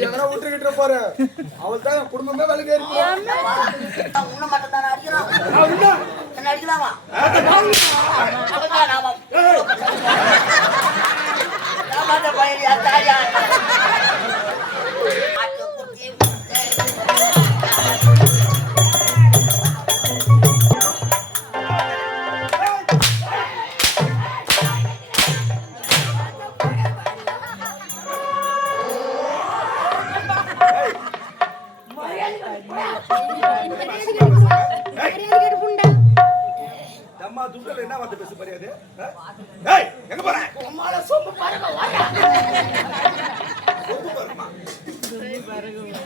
எங்கனா விட்டுக்கிட்டு போற அவள் தான் குடும்பமே வேலைக்கு உன்ன மட்டும் தான் அடிக்கிறான் என்ன அடிக்கலாமா பயிரியா தாயா என்ன வார்த்தை பேச தெரியாது எங்க போற சொம்பு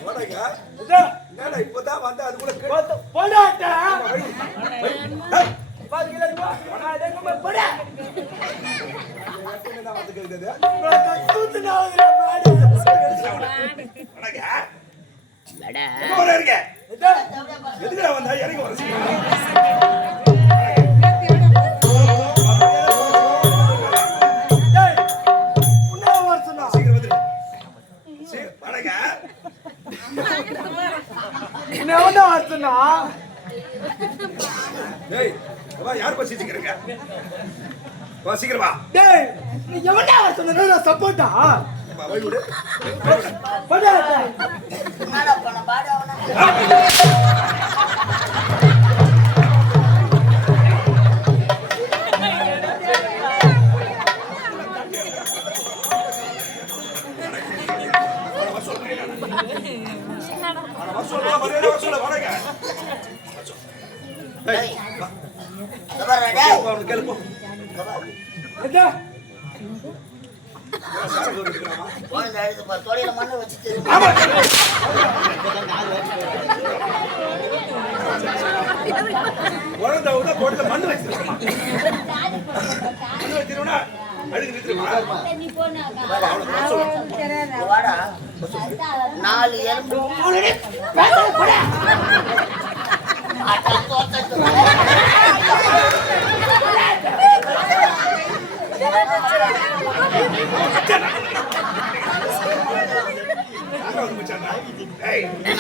பாருங்க இப்பதான் வந்து அது கூட எதுக்கு வந்தா இறங்கி வர யார் பசிக்கிறீங்க சீக்கிரமா சப்போட்டா தொடையில மண்ணை வச்சுட்டு மண்ணு வச்சிருக்கா நாலு எலும்பு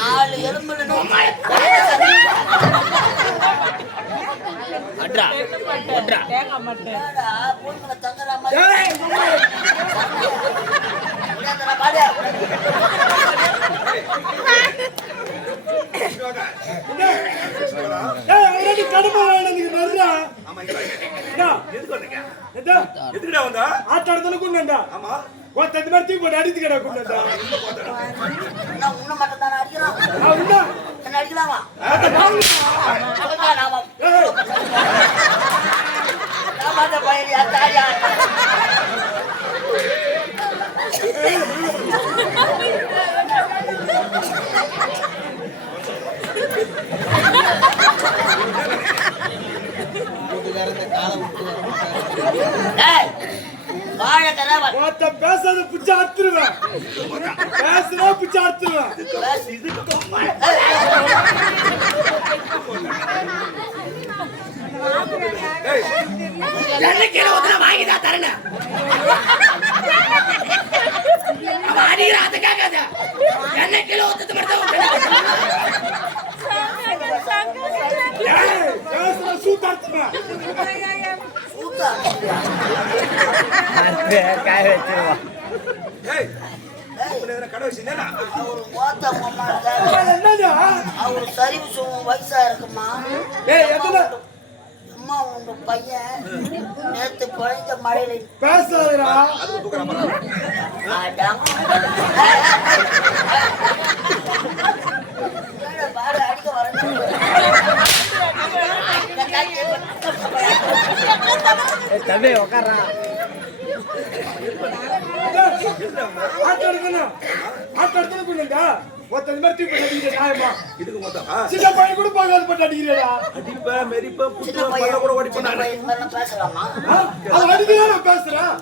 நாலு எலும்பு அடிக்கலாமா பயிரியா தாயா பேசாத பிச்சை அத்துருவேன் பேசுனா பிச்சை அத்துருவேன் வாங்கிதான் தரேன் அவன் அடிக்கிறான் கேட்காத என்ன கிலோ ஒத்து மட்டும் அவரு சரிவு வயசா இருக்குமா அம்மா உங்க பையன் நேத்து குறைஞ்ச மழையில பேசுறா அடிக்க வரணும் தம்பி உட்கார்றா சின்ன பையன் கூட பார்க்காத பட்டு அடிக்கிறா அடிப்ப மெரிப்ப கூட ஓடி பண்ண பேசலாமா அவன் அடிக்கிறா நான் பேசுறேன்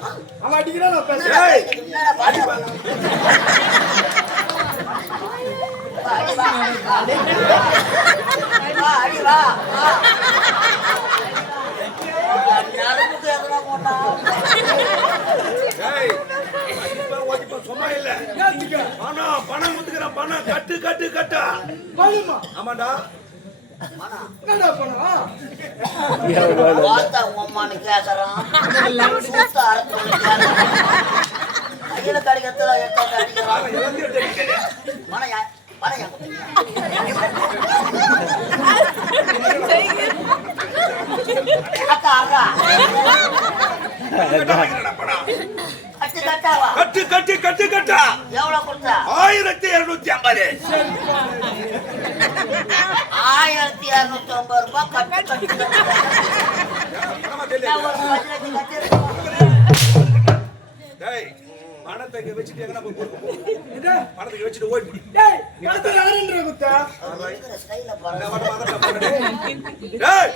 அவன் அடிக்கிறா நான் பேசுறேன் இப்ப சும்மா இல்ல. ஏத்துக்க. பணம் குத்துக்கிறேன். பணம் கட்டு கட்டு கட்டா. பணமா? ஆமாண்டா. என்னடா பணம்? பார்த்தா உங்க அம்மான்னு கேக்குறான். சூத்தா அறுத்தவன்னு கேக்குறான். கையில கடிக்கிறதுல எடுத்து அடிக்கிறான். எல்லாத்தையும் எடுத்து அடிக்கிறேன். பணம் யா- பணம் யா- அக்கா, அக்கா. என்னடா பணம்? கட்டு கட்டாவா? கட்டு கட்டு கட்டு கட்டா. எவ்வளவு கொடுத்தா? 1250. 1250 ரூபாய் கட்டு கட்டு. பணமா தெரியல. நான் ஒரு 10 லட்சம் கட்டியிருக்கேன். டேய், பணத்தை இங்க வச்சுட்டு எங்கடா போய் கொடுக்க போற? இது? பணத்தை இங்க வச்சுட்டு ஓடி. டேய், பணத்தை யாருன்ற குத்தா? இருக்கிற ஸ்டைல பாரு. நான் வர டேய்,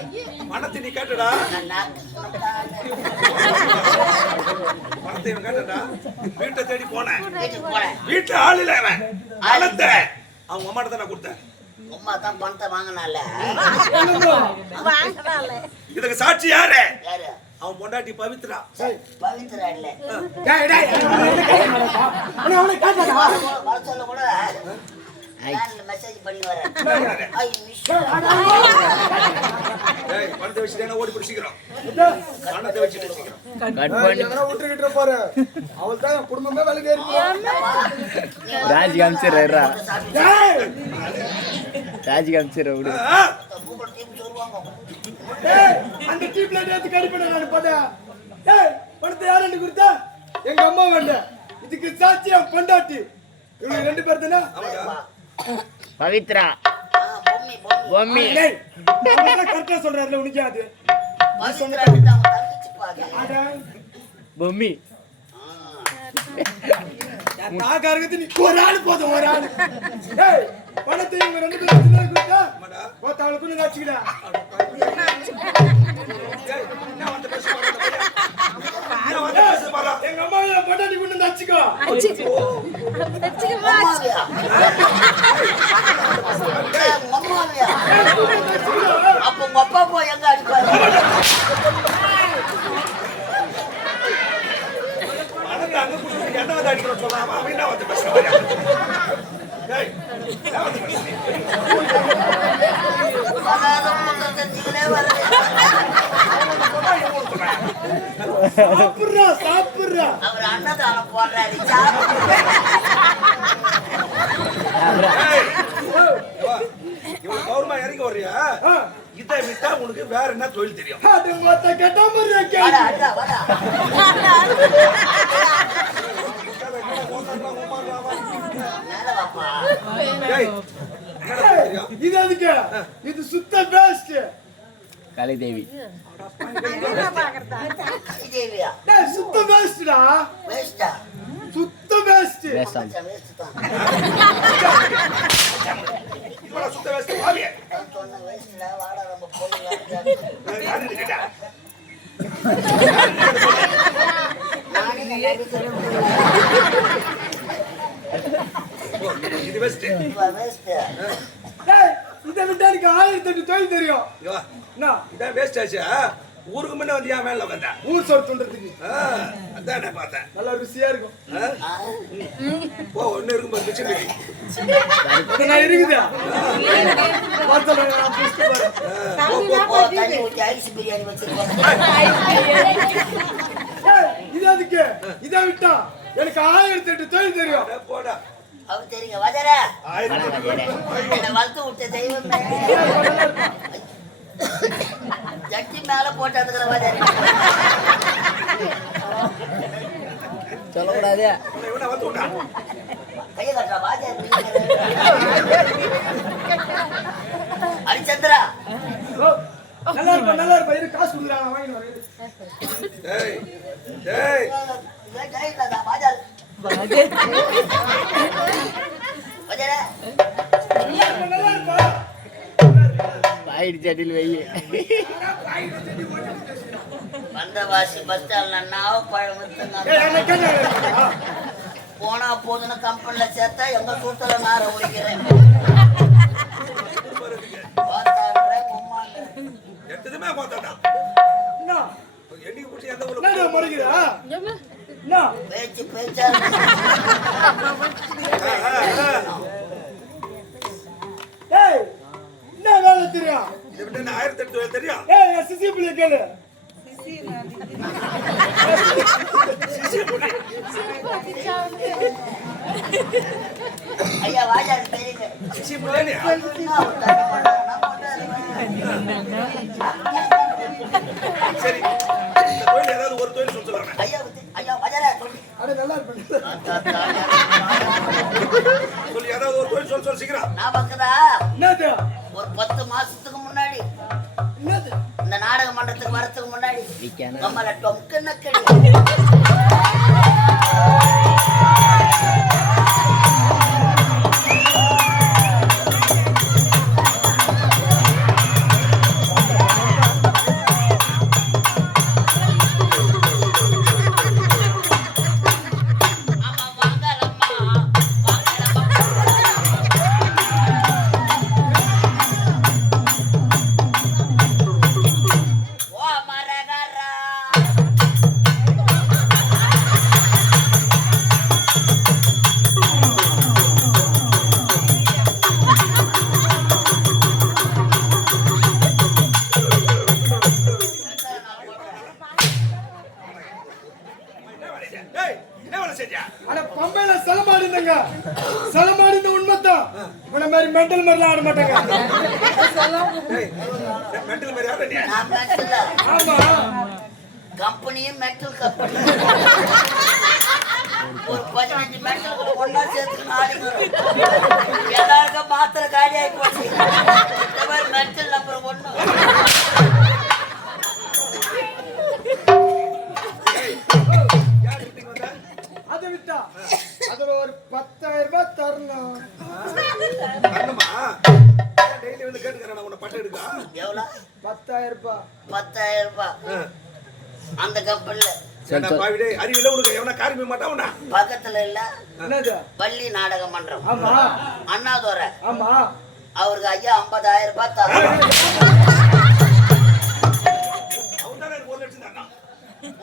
பணத்தை நீ கேட்டடா. நான் பணத்தை இவன் கேட்டடா. வீட்டை தேடி போனேன். வீட்டுக்கு போனேன். வீட்டுல ஆள் இல்ல அவன். பணத்தை அவங்க அம்மாட்ட தான் நான் கொடுத்தேன். அம்மா தான் பணத்தை வாங்கினால. இதுக்கு சாட்சி யாரு? யாரு? அவன் பொண்டாட்டி பவித்ரா. பவித்ரா இல்ல. டேய், டேய், அவனை கேட்டாடா. வர சொல்ல கூட நான் மெசேஜ் பண்ணி வரேன். ஐ மிஸ் டேய், பணத்தை வச்சுட்டு ஓடி பிடிச்சிக்கிறோம். பணத்தை வச்சுட்டு சீக்கிரம். எங்கனா விட்டுக்கிட்டு பாரு. அவள் தான் என் குடும்பமே வேலைக்கு ஏறிப்போம். ராஜி காமிச்சிடுறா. டேய், ராஜி காமிச்சிடுற விடு. கூகுள் டீம் சொல்லுவாங்க. டேய், அந்த டீப்ல நேத்து கடிப்பட நான் போட்டேன். டேய், பணத்தை யாரண்டு கொடுத்தா? எங்க அம்மா வேண்ட. இதுக்கு சாட்சி என் பொண்டாட்டி. இவங்க 2 பேர் தானே? பவித்ரா பொம்மி பொம்மி பொம்மி. டேய், அவன் கரெக்டா சொல்றாருல உனக்கு அது. பவித்ரா கிட்ட அவன் தங்கச்சி பாரு. அட, பொம்மி. என் தாக்காரங்கத்து நீ ஒரு ஆள் போதும், ஒரு ஆள். டேய், பணத்தை இவங்க 2 பேரும் தானே கொடுத்தா? போத்த அவளுக்கு நீ வச்சுக்கிடா. என்ன வந்து பேச போறா? என்ன வந்து பேச போறா? எங்க அம்மா என் பொண்டாட்டி கொண்டு வந்து வச்சுக்கோ. அம்மாவியா? அம்மாவியா? அப்ப உங்க அப்பா போய் எங்க அடிப்பாரு? பணத்தை அங்க கொடுத்து என்ன வந்து அடிக்கிற சொல்றான். அவன் என்ன வந்து பேச போறா? டேய், என்ன வந்து பேசுறீங்க? வராத புத்தகத்தை நீங்களே வரல. சாப்பிடுறா, சாப்பிடுறா. அவர் அன்னதானம் போடுறாரு. சாப்பிடு. டேய், இவன் கௌரவமா இறங்கி வர்றியா? இதை விட்டா உனக்கு வேற என்ன தொழில் தெரியும்? அது மொத்த கெட்ட மாதிரி வாடா, கேள்வி. அடடா, வாடா. மேல வாப்பா. டேய், என்னடா தெரியும்? இது அதுக்கு இது சுத்த பேஸ்ட். கலைதேவி. கைதேவியா? டேய், சுத்த பேஸ்டா. வேஸ்டா? சுத்த பேஸ்ட். வேஸ்டாம். வேஸ்ட் தான். இவனா சுத்த வேஸ்ட் வாவியே. நான் சொன்ன வேஸ்ட்ல வாடா நம்ம போய் யாரு கேட்டா? நானே நினைக்கிறேன். இது வேஸ்ட். வேஸ்ட். டேய், இதை விட்டா எனக்கு 1008 தொழில் தெரியும். இங்க வா. என்ன? இதான் வேஸ்ட் ஆச்சு. ஊருக்கு முன்ன வந்து ஏன் மேல வந்த? ஊர் சோறு துண்டுறதுக்கு அதான் நான் பார்த்தேன். நல்லா ருசியா இருக்கும். ஓ, ஒண்ணு இருக்கும் பாரு, மிச்சம் இருக்கு. இதெல்லாம் இருக்குதா? வாசல்ல நான் புடிச்சிட்டு வரேன். போ, தண்ணி ஊத்தி ஐஸ் பிரியாணி வச்சிருக்கோம். டேய், இது அதுக்கு இதை விட்டா எனக்கு 1008 தொழில் தெரியும். அட போடா. அவர் தெரியுங்க வதர 1000 என்னை வளர்த்து விட்ட தெய்வமே. ஜட்டி மேல போட்டு அதுக்கிற வதர சொல்லக்கூடாது. இவனை வந்து விட்டா. கையை கட்டுறா வாஜா. அரிச்சந்திரா ஓ, நல்லா இருப்பா, நல்லா இருப்பா. இரு, காசு கொடுக்குறாங்க, வாங்கிட்டு வரேன். டேய், டேய். வாஜா வதர நல்லா இருப்பா. பாயிடு சட்டில் வை. வந்தவாசி பஸ் ஸ்டாண்ட்ல நாவ் பழம் ஏய், வித்துங்க. என்ன கேட்டாங்க? போனா போதுன்னு கம்பெனில சேர்த்தா எங்க சூத்துல நார முடிக்கிறேன். எட்டுதுமே பார்த்தாடா. என்ன? என்னைக்கு பிடிச்சி எந்த ஊர்ல என்னடா முறைக்குதா? என்ன பேச்சு பேச்சா ஏய் என்ன வேலை தெரியும் இதை விட்டு என்ன 1008 வேலை தெரியும்? ஏய் எஸ்எஸ்சி பிள்ளை கேளு ஐயா வாஜா தெரியுங்க சிசி புள்ளையா? சரி, இந்த தொழில் ஏதாவது ஒரு தொழில் சொல்லுவாங்க. ஐயா ஐயா வாஜா சொல்லி அட நல்லா இருப்பேன் சொல்லி ஏதாவது ஒரு தொழில் சொல்லு சீக்கிரம். நான் பக்கதா என்னது ஒரு 10 மாசத்துக்கு முன்னாடி என்னது இந்த நாடக மன்றத்துக்கு வரதுக்கு முன்னாடி விக்கணும். நம்மள டொம்க்கு நக்கடி ஏய், என்ன வேலை செஞ்சா? அட பம்பையில சலமாடிந்தங்க சலமாடிந்த உண்மைதான் இவன மாதிரி மெண்டல் மாதிரிலாம் ஆட மாட்டாங்க ஏய், மெண்டல் மாதிரி ஆடுற நீ? நான் மெட்டல் ஆமா கம்பெனியும் மெட்டல் கம்பெனி ஒரு 15 மெட்டல் ஒன்னா சேர்த்து ஆடிங்க எல்லாருக்கும் மாத்திரை காலி ஆகி போச்சு இந்த மாதிரி மெட்டல் நம்பர் 1 யார் வீட்டுக்கு வந்தா? அதை விட்டா அதுல ஒரு 10,000 ரூபாய் தரணும் அண்ணம்மா, டெய்லி வந்து கேட்டுக்கிறேன் உன்னை பட்டு எடுக்கா? எவ்வளோ 10,000 ரூபாய் 10,000 ரூபாய் அந்த கம்பெனில ஏண்டா பாவிடே, அறிவில்லை உனக்கு? எவனா காரி போய் மாட்டான் உன்னை? பக்கத்துல இல்ல என்னது பள்ளி நாடக மன்றம் ஆமா அண்ணாதுரை ஆமா அவருக்கு ஐயா 50,000 ரூபாய் தரணும் அவன் தானே எனக்கு 1 லட்சம் தரணும்.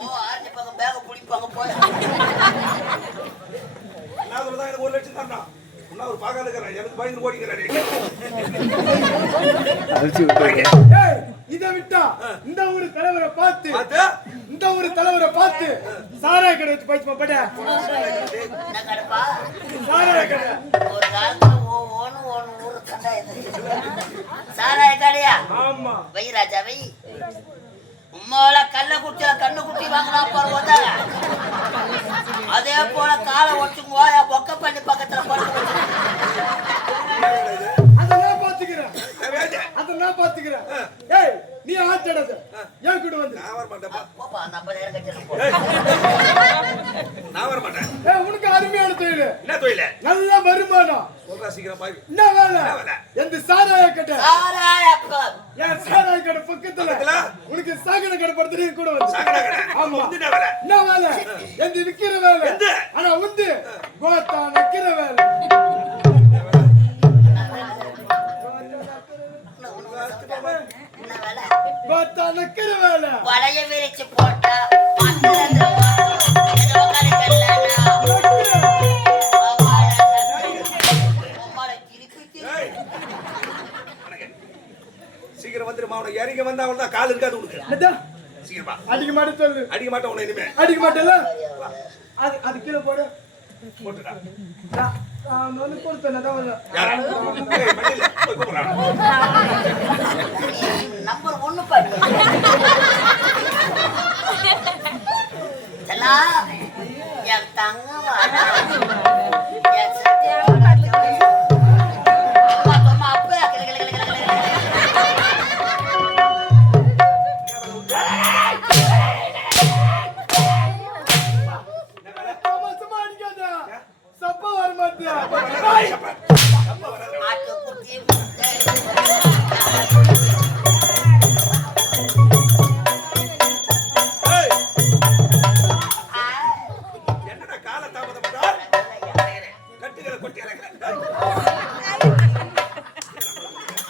ஓ ஆர்ஜி பக்கம் பேக பிடிப்பாங்க போய் நான் தான் எனக்கு 1 லட்சம் தரணும். இன்னும் அவர் பார்க்காத இருக்கிறேன், எனக்கு பயந்து ஓடிக்கிறாரு. அழிச்சு விட்டுருங்க. ஏய் இதை விட்டா இந்த ஊரு தலைவரை பார்த்து பார்த்தா? இந்த ஊரு தலைவரை பார்த்து சாராய கடை வச்சு பைச்சுமா பட என்ன கடப்பா சாராய கடை ஒரு காலத்துல ஓன்னு ஊரு கண்டா இது சாராய கடையா ஆமா வை ராஜா வை உம்மால கல்ல குட்டில கண்ணு குட்டி வாங்கினா போற அதே போல காலை ஒட்டுங்க ஓயா பொக்க பண்ணி பக்கத்துல போட்டு அதை நான் பாத்துக்கிறேன் வேண்டே. அதை நான் பாத்துக்கிறேன் ஏய் நீ ஆட்டடாத ஏன் கூட வந்து நான் வர மாட்டேன்ப்பா. போப்பா அந்த 50,000 கட்சியில போ ஏய், நான் வர மாட்டேன். ஏய் உனக்கு அருமையான தொழில் என்ன தொழில்? நல்ல வருமானம் சொல்றா சீக்கிரம் பாவி. என்ன வேலை என்ன வேலை? எந்த சாராய கடை சாராய club. என் சாராய கடை பக்கத்துல பக்கத்துல? உனக்கு சாகன கடை படுத்து கூட வந்து சாக்கடை கடை. ஆமா. வந்து என்ன வேலை? என்ன வேலை எந்த விக்கிற வேலை எந்த? ஆனா வந்து கோத்தா நக்கிற வேலை என்ன வேலை கோத்தா நக்கிற வேலை வளைய விரிச்சு போட்டா மந்திரத்தை போட்டு ஏதோ கலக்கல்லனா ஏய், வணக்கம். சீக்கிரம் வந்துருமா, உனக்கு இறங்கி வந்தா அவ்வளவுதான், கால் இருக்காது உனக்கு. அடடா, சீக்கிரமா அடிக்க மாட்டேன் சொல்லு அடிக்க மாட்டேன் உன்னை இனிமே. அடிக்க மாட்டேன்ல அது அது கீழே போடு போட்டுடா. நான் வந்து கொடுத்தேன் அதான் வரல. யாரா? ஏய், மடியில போய் கூப்பிடுறா. நம்பர் 1 பாடி என் தங்கம் வாடா. என் சத்தியம் அம்மா அப்பா கிள கிள கிள கிள கிள. தாமசமா அடிக்காத. சப்பா வர மாட்டியா? ஆட்டுக்குட்டி முட்டை. ஏய், ஆ, என்னடா காலை தாமதம் பண்றா? கட்டுகளை கொட்டி இறக்குறேன்.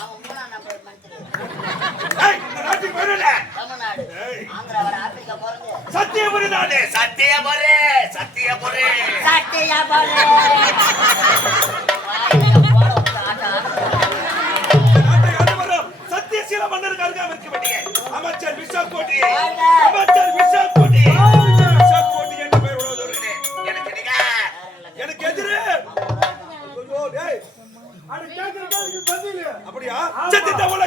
அவன் 3ஆம் நம்பர் மந்திரி. ஏய், இந்த நாட்டுக்கு வரல. தமிழ்நாடு ஏய். ஆந்திரா வர ஆப்பிரிக்கா போறது சத்தியபுரி நாடு. சத்தியபுரி அப்படியா செத்துட்ட உள்ள